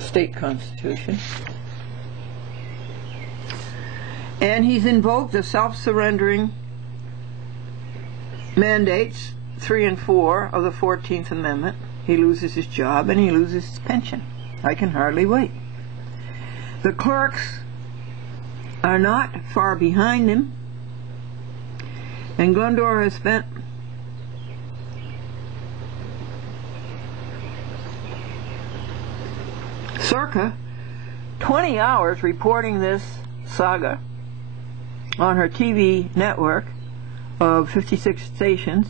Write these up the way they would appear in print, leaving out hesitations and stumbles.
state constitution. And he's invoked the self-surrendering mandates 3 and 4 of the 14th Amendment. He loses his job and he loses his pension. I can hardly wait. The clerks are not far behind him, and Glendora has spent circa 20 hours reporting this saga on her TV network of 56 stations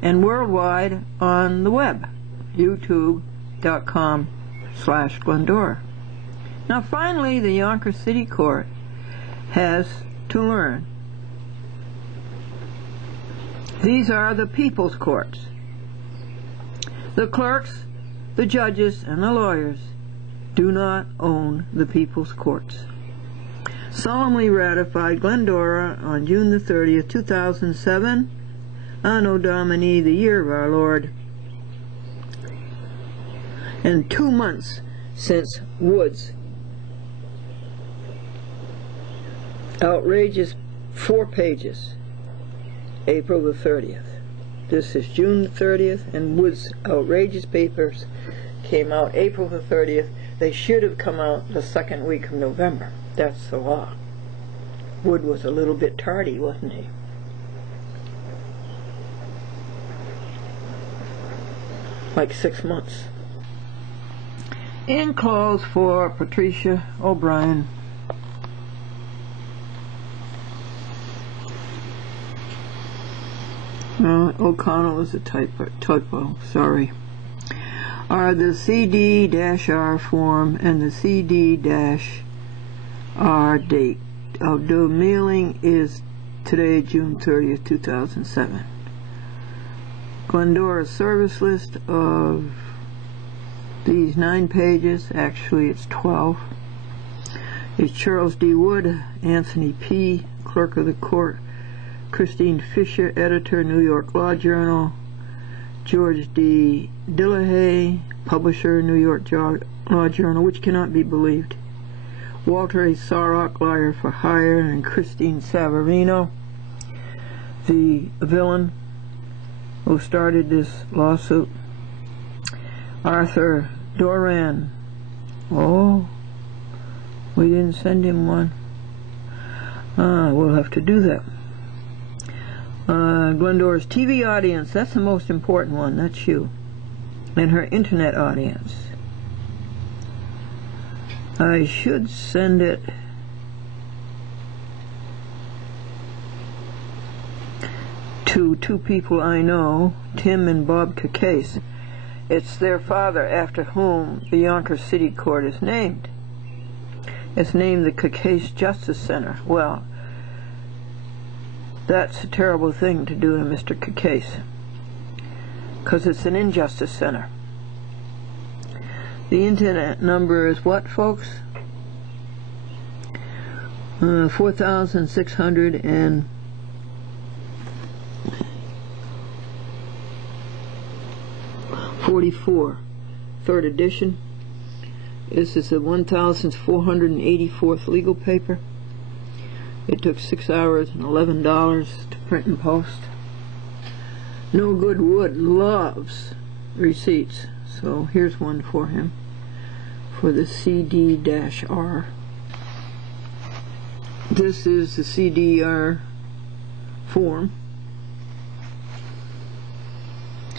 and worldwide on the web, youtube.com/Glendora. Now finally the Yonkers City Court has to learn. These are the people's courts. The clerks, the judges, and the lawyers do not own the people's courts. Solemnly ratified, Glendora, on June the 30th, 2007, Anno Domini, the year of our Lord, and 2 months since Wood's outrageous 4 pages, April the 30th. This is June the 30th, and Wood's outrageous papers came out April the 30th. They should have come out the 2nd week of November. That's the law. Wood was a little bit tardy, wasn't he? Like 6 months. Enclosed for Patricia O'Brien. O'Connell is a typo, sorry. Are the CD-R form and the CD-R date of the mailing is today, June 30th, 2007. Glendora's service list of these 9 pages, actually it's 12, is Charles D. Wood, Anthony P., Clerk of the Court, Christine Fisher, Editor, New York Law Journal, George D. Dillahay, Publisher, New York Law Journal, which cannot be believed, Walter A. Sarok, Lawyer for Hire, and Christine Savarino, the villain who started this lawsuit, Arthur Doran. Oh, we didn't send him one. We'll have to do that. Glendora's TV audience, that's the most important one, that's you. And her internet audience. I should send it to 2 people I know, Tim and Bob Cacase. It's their father after whom the Yonkers City Court is named. It's named the Cacase Justice Center. Well, that's a terrible thing to do to Mr. Cacase, because it's an injustice center. The internet number is what, folks? 4,644. 3rd edition. This is the 1,484th legal paper. It took 6 hours and $11 to print and post. No Good Wood loves receipts, so here's one for him for the CD-R. This is the CD-R form.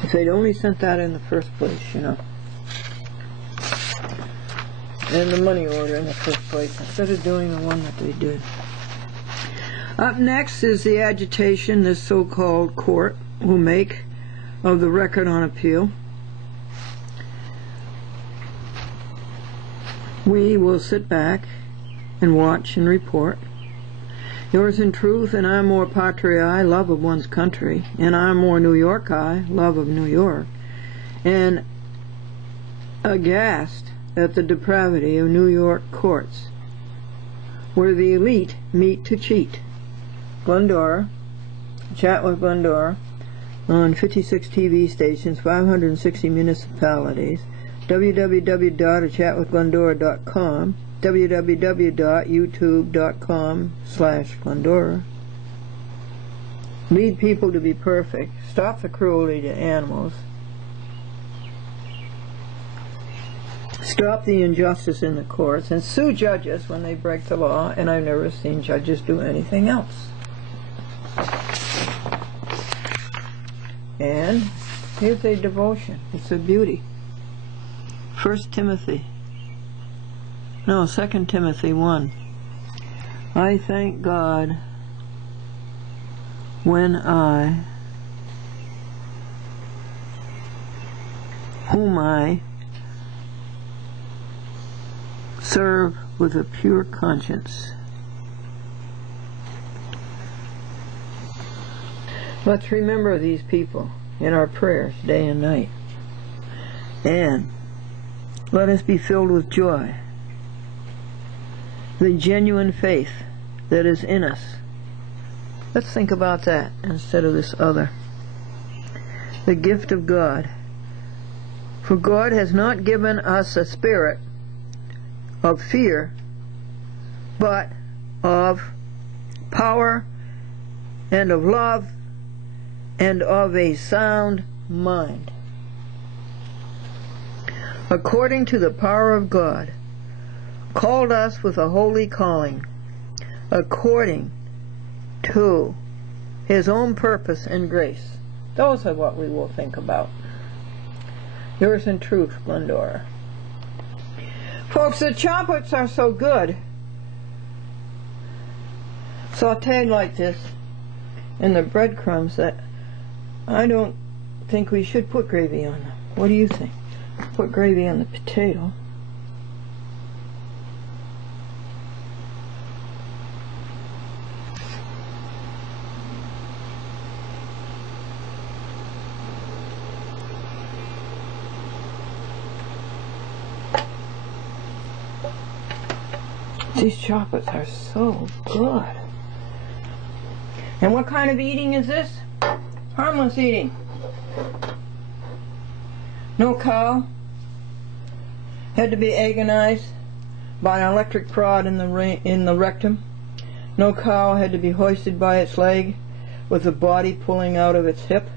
If they'd only sent that in the first place, you know, and the money order in the first place, instead of doing the one that they did. Up next is the agitation this so-called court will make of the record on appeal. We will sit back and watch and report. Yours in truth, and amor patriae, love of one's country, and amor New Yorki, love of New York, and aghast at the depravity of New York courts, where the elite meet to cheat. Glendora, chat with Glendora, on 56 TV stations, 560 municipalities, www.achatwithglendora.com, www.youtube.com/Glendora. Lead people to be perfect. Stop the cruelty to animals. Stop the injustice in the courts, and sue judges when they break the law, and I've never seen judges do anything else. And here's a devotion. It's a beauty. 2 Timothy 1. I thank God when whom I serve with a pure conscience. Let's remember these people in our prayers day and night. And let us be filled with joy. The genuine faith that is in us. Let's think about that instead of this other. The gift of God. For God has not given us a spirit of fear, but of power and of love and of a sound mind. According to the power of God, called us with a holy calling, according to His own purpose and grace. Those are what we will think about. Yours in truth, Glendora. Folks, the chocolates are so good, sauteed like this, and the breadcrumbs, that I don't think we should put gravy on them. What do you think? Put gravy on the potato. These chocolates are so good. And what kind of eating is this? Harmless eating. No cow had to be agonized by an electric prod in the rectum. No cow had to be hoisted by its leg with the body pulling out of its hip.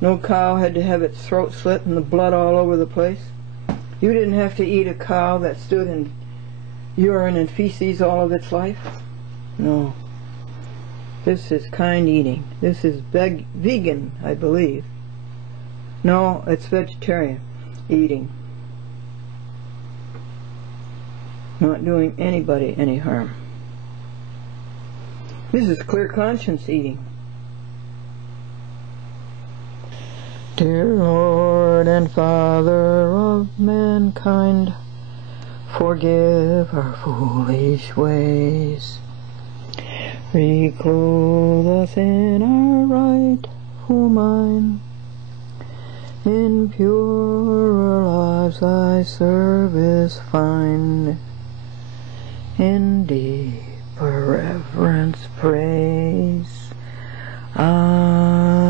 No cow had to have its throat slit and the blood all over the place. You didn't have to eat a cow that stood in urine and feces all of its life. No. This is kind eating. This is vegan, I believe. No, it's vegetarian eating. Not doing anybody any harm. This is clear conscience eating. Dear Lord and Father of mankind, forgive our foolish ways. Reclothe us in our rightful mind. In purer lives thy service find. In deeper reverence praise. Amen.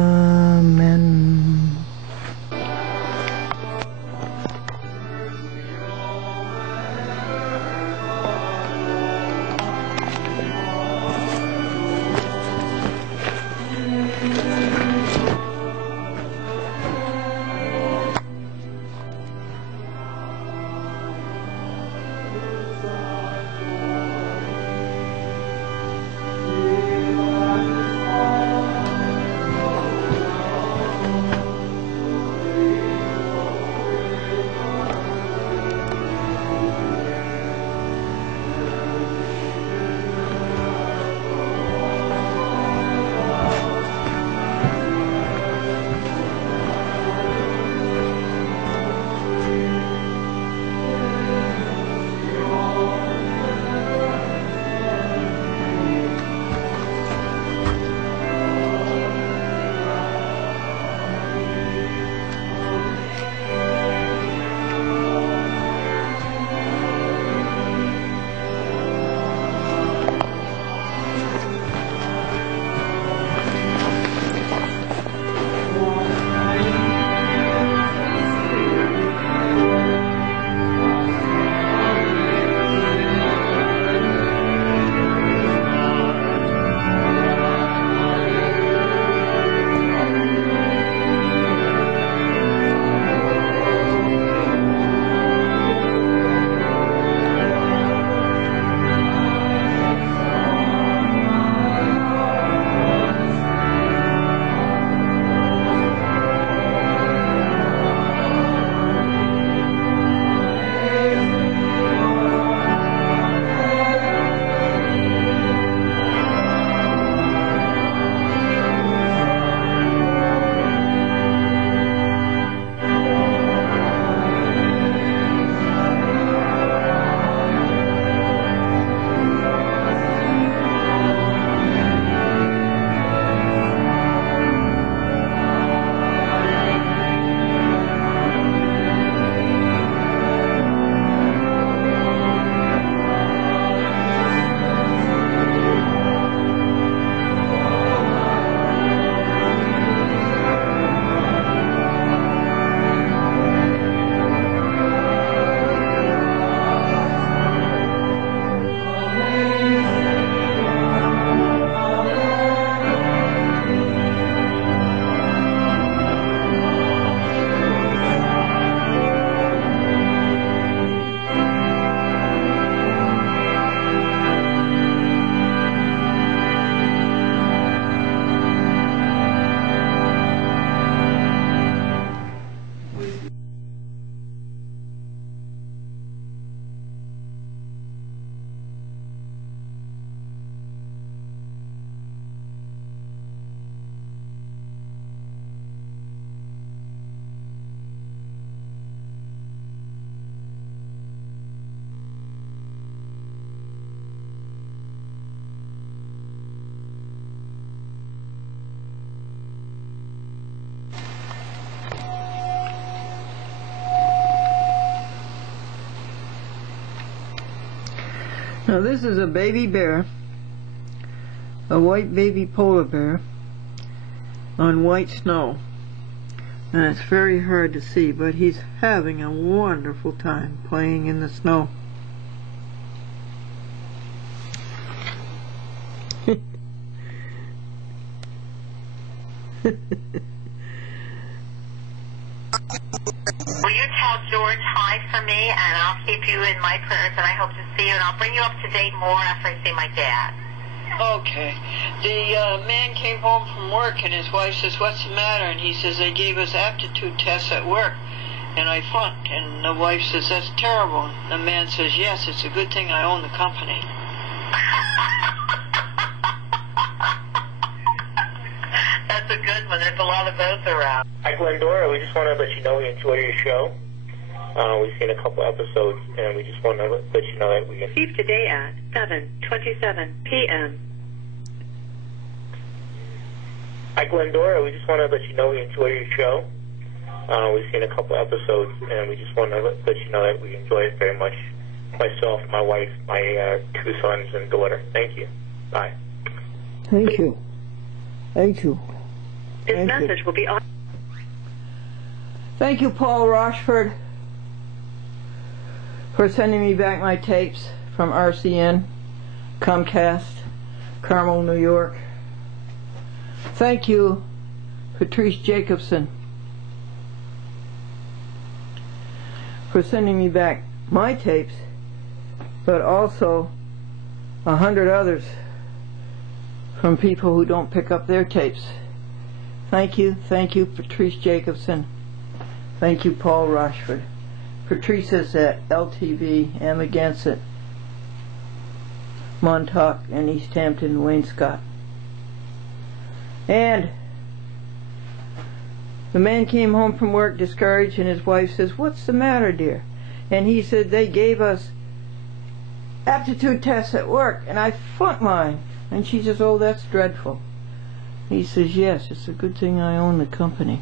Now this is a baby bear, a white baby polar bear on white snow. And it's very hard to see, but he's having a wonderful time playing in the snow. Will you tell George hi for me, and I'll keep you in my prayers, and I hope to see you, and I'll bring you up to date more after I see my dad. Okay. The man came home from work, and his wife says, "What's the matter?" And he says, "They gave us aptitude tests at work, and I flunked." And the wife says, "That's terrible." And the man says, "Yes, it's a good thing I own the company." That's a good one. There's a lot of those around. Hi, Glendora. We just want to let you know we enjoy your show. We've seen a couple episodes, and we just want to let you know that we Received today at 7:27 p.m. Hi, Glendora. We just want to let you know we enjoy your show. We've seen a couple episodes, and we just want to let you know that we enjoy it very much. Myself, my wife, my 2 sons, and daughter. Thank you. Bye. Thank you. Thank you. This Thank message you. will be on. Thank you, Paul Rochford, for sending me back my tapes from RCN, Comcast, Carmel, New York. Thank you, Patrice Jacobson, for sending me back my tapes, but also 100 others from people who don't pick up their tapes. Thank you, Patrice Jacobson. Thank you, Paul Rochford. Patrice is at LTV, Amagansett, Montauk, and East Hampton, Wainscott. And the man came home from work discouraged, and his wife says, "What's the matter, dear?" And he said, "They gave us aptitude tests at work, and I flunked mine." And she says, "Oh, that's dreadful." He says, "Yes, it's a good thing I own the company."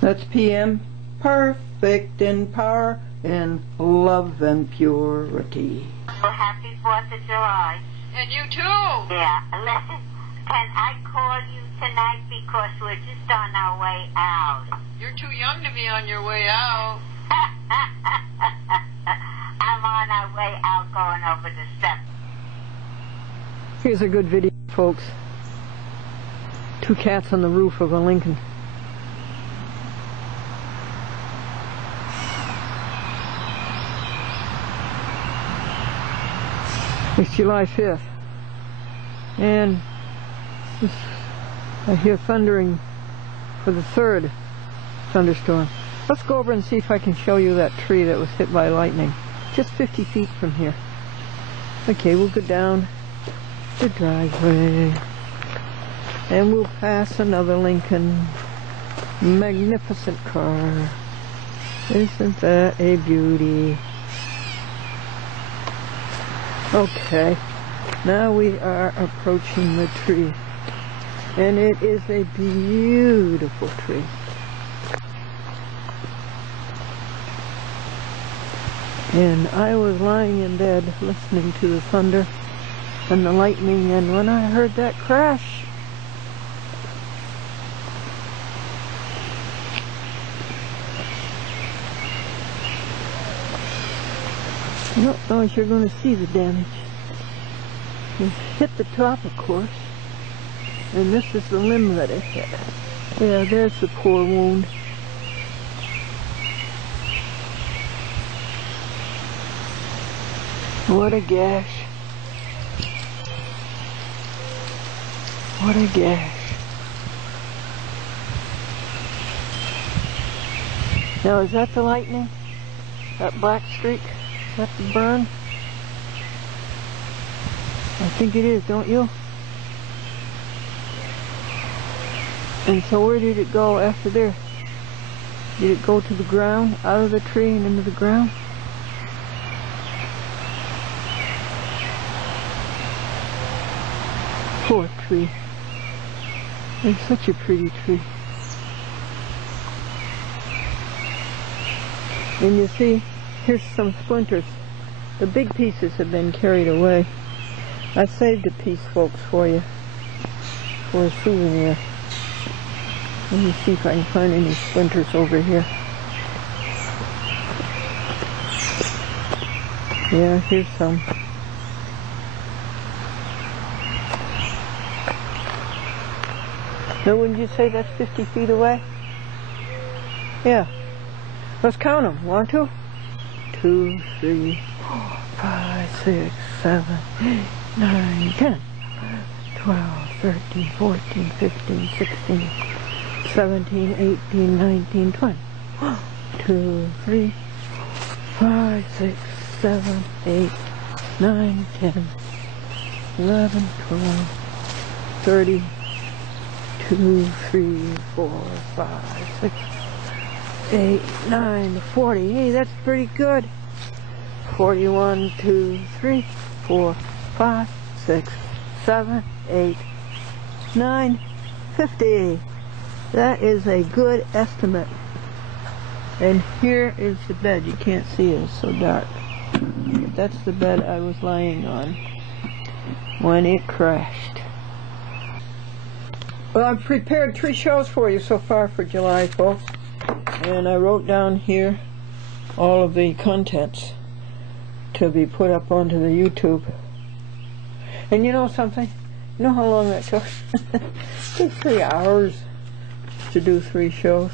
That's PM. Perfect in power and love and purity. Well, happy 4th of July. And you too. Yeah. Listen, can I call you tonight because we're just on our way out? You're too young to be on your way out. I'm on our way out going over the steps. Here's a good video, folks. 2 cats on the roof of a Lincoln. It's July 5th, and I hear thundering for the 3rd thunderstorm. Let's go over and see if I can show you that tree that was hit by lightning, just 50 feet from here. Okay, we'll go down the driveway, and we'll pass another Lincoln. Magnificent car. Isn't that a beauty? Okay, now we are approaching the tree, and it is a beautiful tree. And I was lying in bed listening to the thunder and the lightning, and when I heard that crash, I don't know if you're going to see the damage. It hit the top, of course, and this is the limb that it hit. Yeah, there's the poor wound. What a gash. What a gash. Now, is that the lightning? That black streak? That's the burn? I think it is, don't you? And so where did it go after there? Did it go to the ground, out of the tree and into the ground? Poor tree. It's such a pretty tree. And you see, Here's some splinters. The big pieces have been carried away. I saved a piece, folks, for you, for a souvenir. Let me see if I can find any splinters over here. Yeah, here's some. Now, wouldn't you say that's 50 feet away? Yeah. Let's count them. 1, 2, 2, 3, 4, 5, 6, 7, 8, 9, 10, 12, 13, 14, 15, 16, 17, 18, 19, 20. 2, 3, 5, 6, 7, 8, 9, 10, 11, 12, 30, 2, 3, 4, 5, 6, 8, 9, 40. Hey, that's pretty good. 41, 2, 3, 4, 5, 6, 7, 8, 9, 50. That is a good estimate. And here is the bed. You can't see it, it's so dark. That's the bed I was lying on when it crashed. Well, I've prepared 3 shows for you so far for July, folks. And I wrote down here all of the contents to be put up onto the YouTube. And you know something? You know how long that took? It took 3 hours to do 3 shows.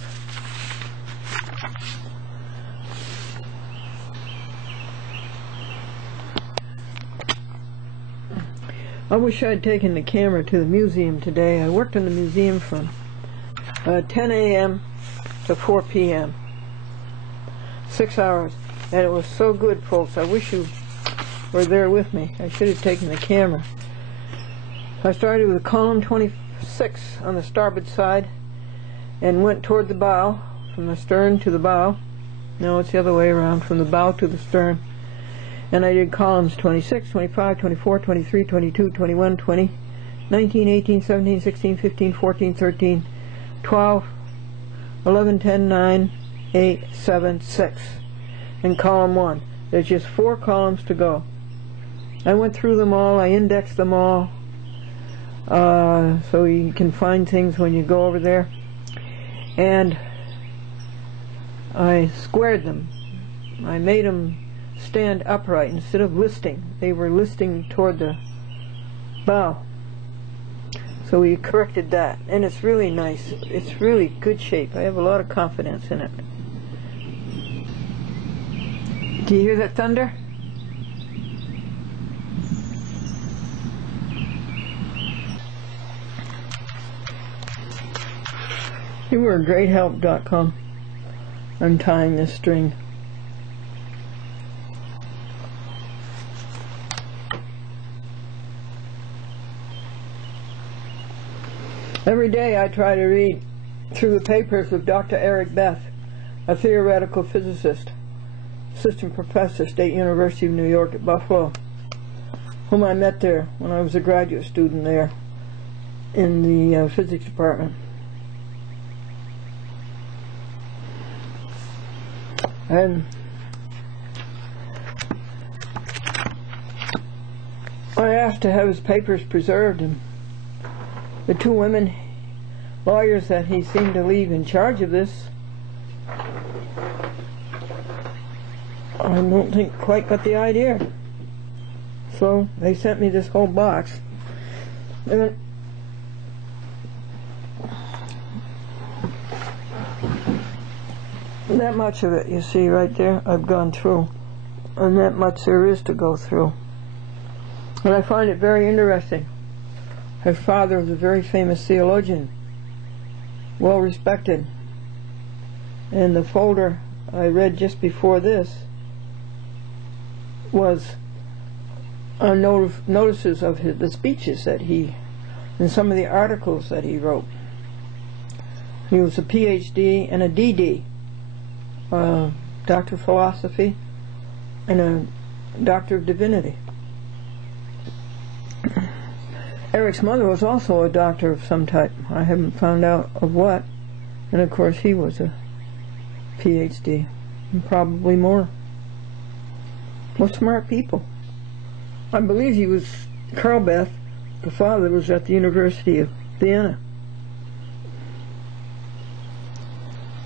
I wish I'd taken the camera to the museum today. I worked in the museum from 10 a.m. to 4 p.m. 6 hours. And it was so good, folks. I wish you were there with me. I should have taken the camera. I started with column 26 on the starboard side and went toward the bow, from the stern to the bow. No, it's the other way around, from the bow to the stern. And I did columns 26, 25, 24, 23, 22, 21, 20, 19, 18, 17, 16, 15, 14, 13, 12, 11, 10, 9, 8, 7, 6. In column 1. There's just 4 columns to go. I went through them all. I indexed them all. So you can find things when you go over there. And I squared them. I made them stand upright instead of listing. They were listing toward the bow. So we corrected that. And it's really nice. It's really good shape. I have a lot of confidence in it. Do you hear that thunder? You were greathelp.com. Untying this string. Every day I try to read through the papers of Dr. Eric Beth, a theoretical physicist, assistant professor, State University of New York at Buffalo, whom I met there when I was a graduate student there in the physics department. And I asked to have his papers preserved, and the 2 women lawyers that he seemed to leave in charge of this, I don't think quite got the idea. So they sent me this whole box. And that much of it, you see right there, I've gone through. And that much there is to go through. And I find it very interesting. Her father was a very famous theologian, well respected. And the folder I read just before this was notices of the speeches that he, and some of the articles that he wrote. He was a PhD and a DD, Doctor of Philosophy and a Doctor of Divinity. Eric's mother was also a doctor of some type. I haven't found out of what. And of course he was a PhD, and probably more. Well, smart people. I believe he was, Carl Beth, the father was at the University of Vienna.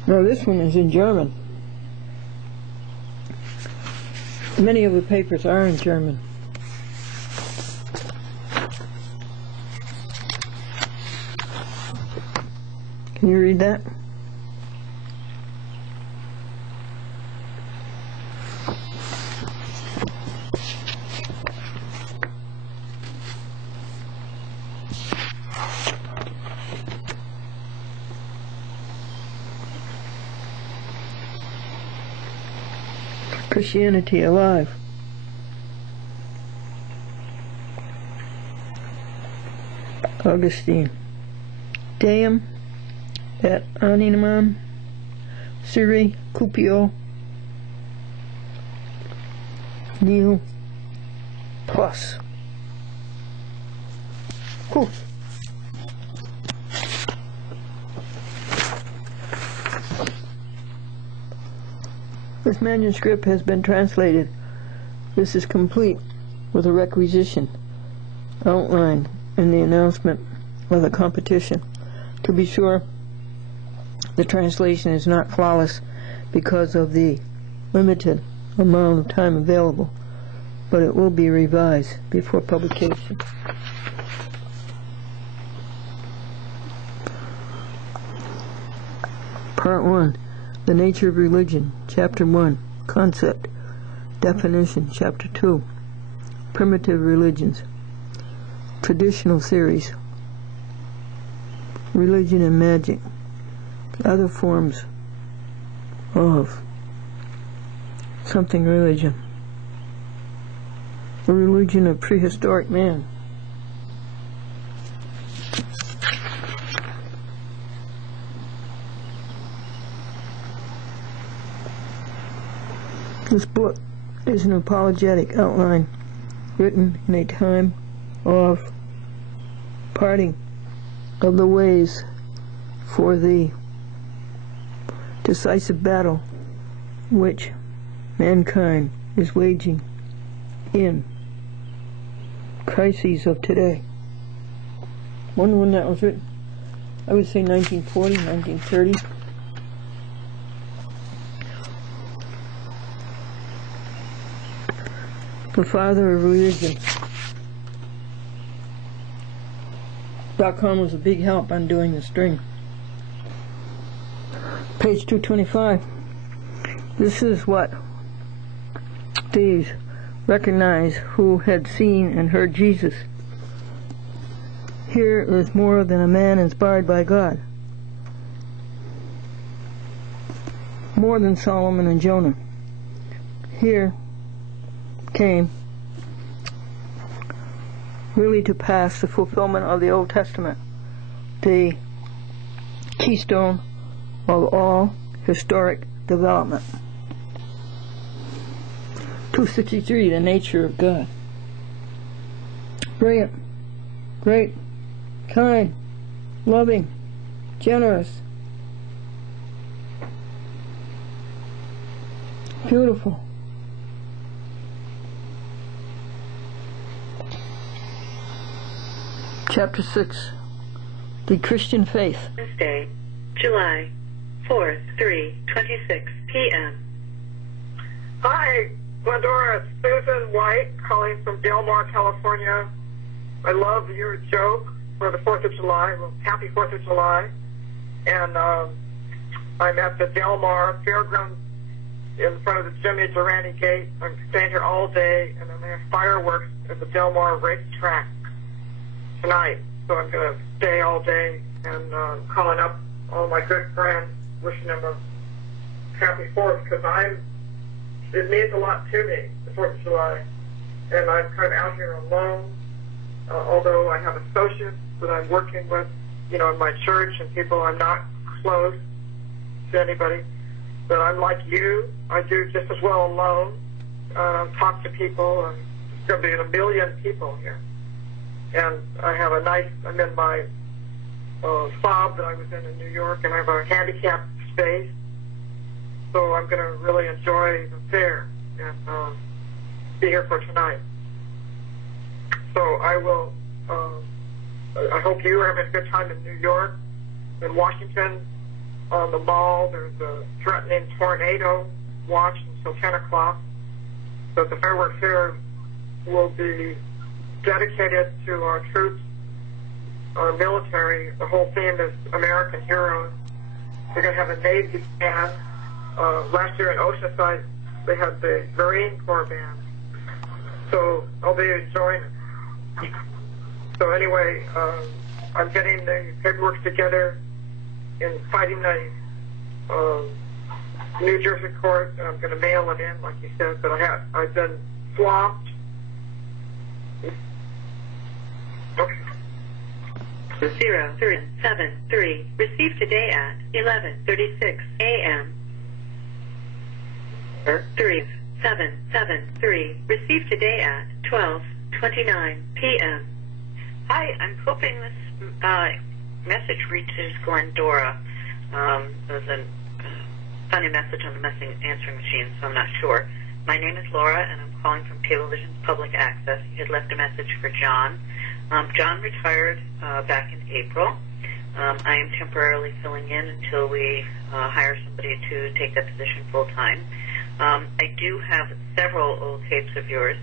No, this one is in German. Many of the papers are in German. Can you read that? Christianity Alive. Augustine. Deum et animam siri cupio nihil plus. Whew. This manuscript has been translated. This is complete with a requisition outlined in the announcement of the competition. To be sure, the translation is not flawless because of the limited amount of time available, but it will be revised before publication. Part 1. The Nature of Religion, Chapter 1, Concept, Definition, Chapter 2, Primitive Religions, Traditional Theories, Religion and Magic, Other Forms of Something Religion, The Religion of Prehistoric Man, This book is an apologetic outline written in a time of parting of the ways for the decisive battle which mankind is waging in crises of today. Wonder when that was written. I would say 1940, 1930. The Father of Religion. .com was a big help on doing the string. Page 225. This is what these recognize who had seen and heard Jesus. Here is more than a man inspired by God. More than Solomon and Jonah. Here came really to pass the fulfillment of the Old Testament, the keystone of all historic development. 263, the nature of God. Brilliant, great, kind, loving, generous, beautiful. Chapter 6, The Christian Faith. Wednesday, July 4th, 3:26 p.m. Hi, Glendora. It's Susan White calling from Del Mar, California. I love your joke for the 4th of July. Well, happy 4th of July. And I'm at the Del Mar Fairgrounds in front of the Jimmy Durante Gate. I'm staying here all day, and then they have fireworks at the Del Mar racetrack tonight. So I'm going to stay all day and calling up all my good friends, wishing them a happy 4th, because it means a lot to me, the 4th of July. And I'm kind of out here alone, although I have associates that I'm working with, in my church, and people I'm not close to anybody. But I'm like you. I do just as well alone. Talk to people, and there's going to be 1 million people here. And I'm in my fob that I was in New York, and I have a handicapped space. So I'm going to really enjoy the fair. And be here for tonight. So I will, I hope you are having a good time in New York. In Washington, on the Mall, there's a threatening tornado watch until 10 o'clock. So the fireworks fair will be dedicated to our troops, our military. The whole theme is American heroes. We're going to have a Navy band. Last year in Oceanside, they had the Marine Corps band. So I'll be enjoying it. So anyway, I'm getting the paperwork together in fighting the New Jersey court, and I'm going to mail it in, like you said. But I've been swamped. Okay. 0373 received today at 11:36 a.m. 3773 received today at 12:29 p.m. Hi, I'm hoping this message reaches Glendora. There's a funny message on the answering machine, so I'm not sure. My name is Laura, and I'm calling from Cablevision's Public Access. You had left a message for John. John retired back in April. I am temporarily filling in until we hire somebody to take that position full-time. I do have several old tapes of yours,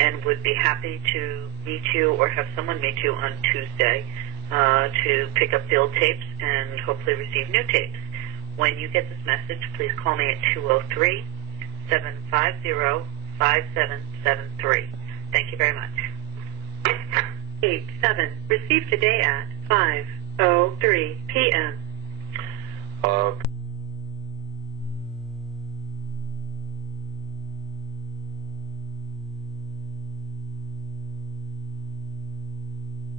and would be happy to meet you or have someone meet you on Tuesday to pick up the old tapes and hopefully receive new tapes. When you get this message, please call me at 203-750-5773. Thank you very much. 87 received today at 5:03